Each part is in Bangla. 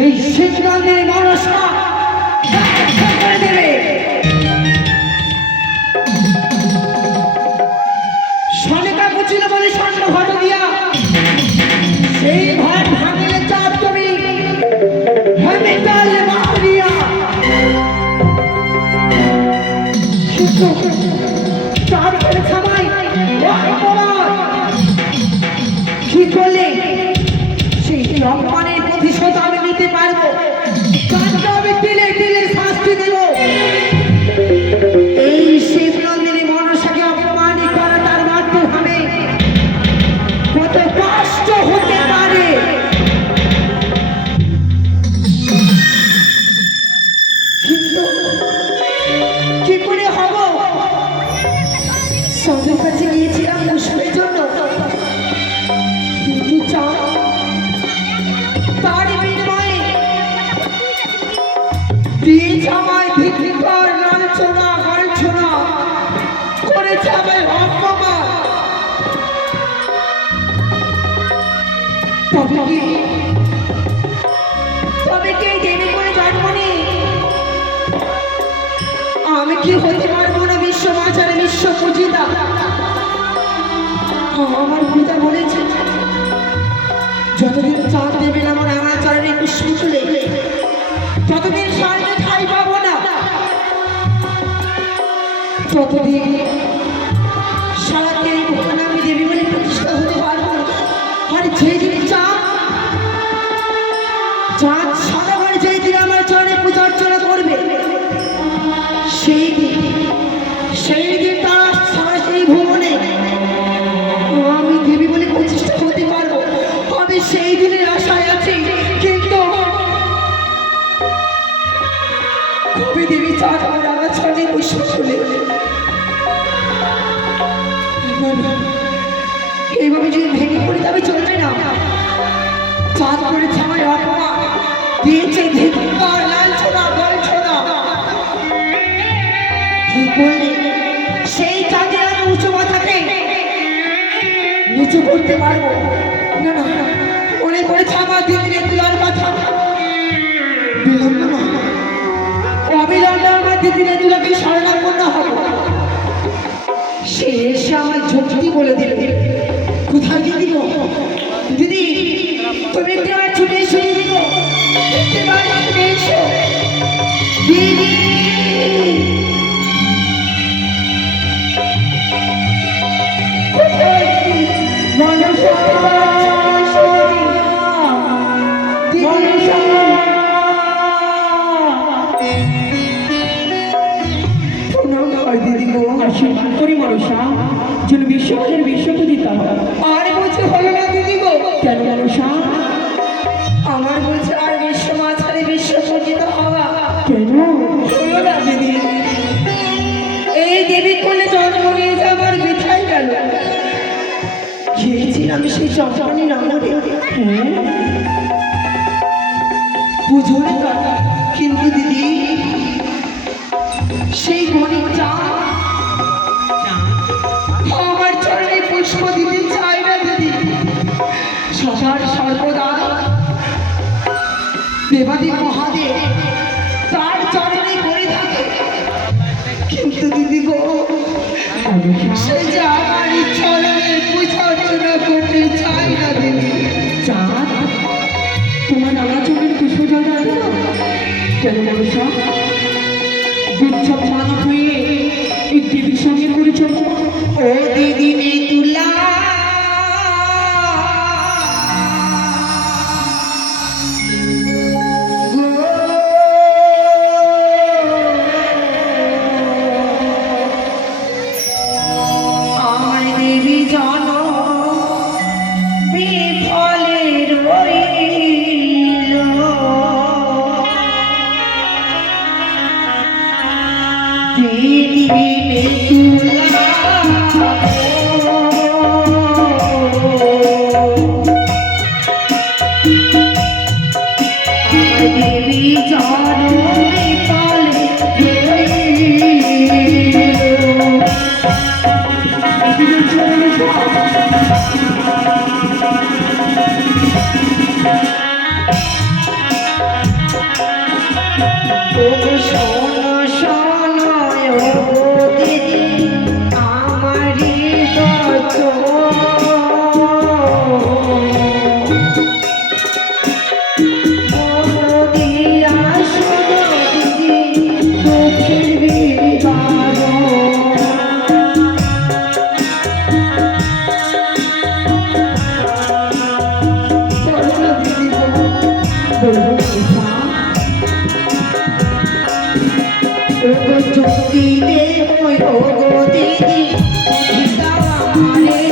এই শিবগঞ্জের মানুষরা করে দেবে। সনেকা বুঝিল বলে স্বর্ণ ঘট দিয়া সেই ঘর ভাঙিলে চার তুমি হেমে তালে মারিয়া চার করে খামাই কি করলে সেই অপমানের প্রতিশোধ আমি নিতে পারবো। তাকে আমি দিলে দিলে শাস্তি দেব। এই শিবনন্দিনী মনসাকে অপমান করা তার মাধ্যমে কত কষ্ট হতে পারে। কিন্তু কি করে হব? সদের কাছে গিয়েছিলাম পুষ্পের জন্য, কিন্তু তার বিনিময়ে দিয়েছে আমায় ভিক্ষিকর লাঞ্ছনা গঞ্ছনা করেছে আমায় অপমান। তবে কি দেবী করে জন্ম নেই? আমি কি হতে পারবো না বিশ্ব মাঝারে বিশ্ব পূজিতা? আমার পিতা বলেছে যতদিন চাঁদ দেবেন আমার আমার চারণে পুষ্প তুলে ততদিন সামনে ঠাই পাবো না, ততদিন সারাদিন আমি দেবী বলে প্রতিষ্ঠা হতে পারবো না। আর যেদিন চাঁদ সারা ঘরে যেদিন আমার চরণে পূজা অর্চনা করবে সেই দিন তারা সারা সেই ভুবনে আমি দেবী বলে প্রতিষ্ঠা হতে পারবো। আমি সেই দিনের আশায় আছি, কিন্তু কবি দেবী চাঁদ আমার আমার চরণে পুষ্প তুলে এইভাবে যদি ভেঙে পড়ি তবে চলবে না। চাঁদ করেছে আমার অপমান, দিয়েছে ধিক্কার লাঞ্ছনা গঞ্ছনা। কি করলে সেই চাঁদের আমি উঁচু মাথাকে নিচু করতে পারবো না? না, মনে পড়েছে আমার দিদিরে তুলার কথা। বিলম্ব না, অবিলম্বে আমার দিদিরে তুলাকে শরণাপন্ন হবো। সে এসে আমার যুক্তি বলে দিল। কোথায় দিদি গো? দিদি তুমি একটু আমার ছুটে এসে দিদি গো, একটু ছুটে এসো দিদি। আমার বলছে আর বিশ্ব মাঝারে বিশ্ব পূজিত হওয়া কেন হলো না দিদি? এই দেবী কোলে জন্ম নিয়ে যাবার বৃথাই গেল। গিয়েছিলাম সেই চট্টগ্রামে নগরে পুজোর কথা, কিন্তু দিদি সেই গরিব চাঁদ আমার চরণে পুষ্প দিতে চায় না দিদি। সবার সর্বদা দেবাদেব মহাদেব তার চরণে পড়ে থাকে, কিন্তু দিদি গো সে যে আমার চরণে পূজা অর্চনা করতে চায় না দিদি। চাঁদ তোমার আমার চরণে পুষ্প জল দেয় না কেন? মনসা বিচ্ছব মানব হয়ে এই দেবীর সঙ্গে পরিচয়। ও দিদি নেই তুলা ওগো শোনো শোনো ওগো দিদি আমারই বচন দিয়া শোনো দিদি দুঃখের বিদারণ ওগো চুক্তি দে ওই ওগো দিদি আমারে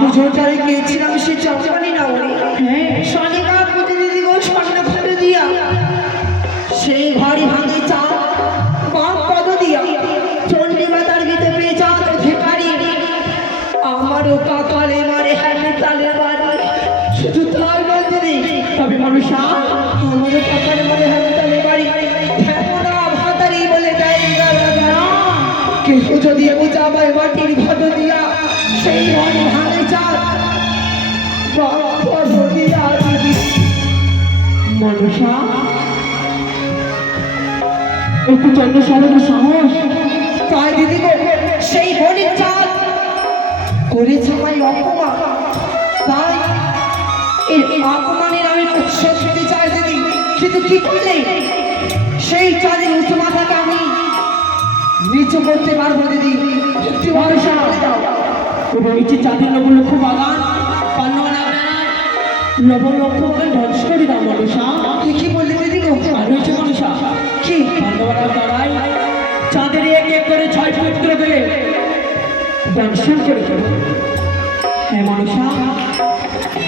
পুজোটারে গিয়েছিলাম সে চকমানি না শনিবার পুজো দিদি গো স্বর্ণ ঘরে দিয়া সেই ঘরে ভাঙে চা পাপ পদ দিয়া চণ্ডী মাতার গীতে পেয়ে চা চোখে পারি আমারও কাকালে মারে হ্যাঁ তালে মারে শুধু তার মধ্যে নেই তবে মানুষা আমারও কাকালে মারে হ্যাঁ তালে মারি হেমনা ভাতারি বলে দেয় কেউ যদি বুঝাবায় মাটির ঘট দিয়া সেই ঘরে ভাঙে চা মনসা একটু চন্দ্র সাধনের সাহস তাই দিদি গো সেই বনের চাঁদ করেছে ভাই অপমান তাই এই অপমানের আমি প্রতিশোধ নিতে চাই দিদি কিন্তু কি করলে সেই চাঁদের উঁচু মাথাকে আমি নিচু করতে পারবো দিদি একটু ভরসা দাও রয়েছে চাঁদের লক্ষ লক্ষ বাগান লবণ লক্ষ বাগান ধ্বংস করে দাও মনসা কি বললি দিদি গো আর রয়েছে মনসা কি পাণ্ডবরা দাঁড়াই চাঁদের এক এক করে 6 পুত্র পেলে দর্শন করে হ্যাঁ মনসা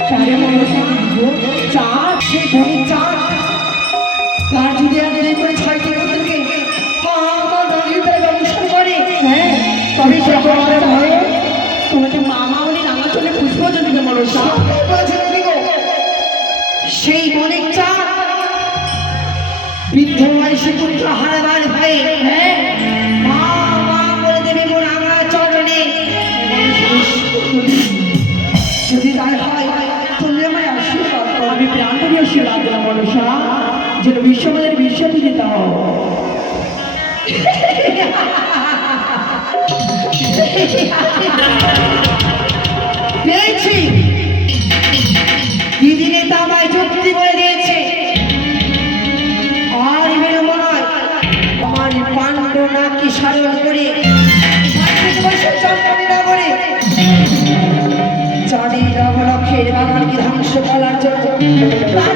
চাঁদে মনসা চাঁদ সেই ধনী চাঁদ তার যদি এক এক করে 6টি পুত্রকে দর্শন করে হ্যাঁ তবে সে ভয়ে তোমাকে মামা বলে রাঙা চলে পুষ্প জমিকে মনসা সেই বনে চাঁদ বৃদ্ধ বয়সে পুত্র হারাবার ভয়ে হ্যাঁ মা মা বলে দেবে মোর আমার চরণে যদি তাই হয় তুমি আমায় আশীর্বাদ করো আমি প্রাণ করে আশীর্বাদ দিলাম মনসা যেন বিশ্ববাদের বিশ্বতে যেতে হও পেয়েছি দিদি নেতা আমায় যুক্তি বলে দিয়েছে তার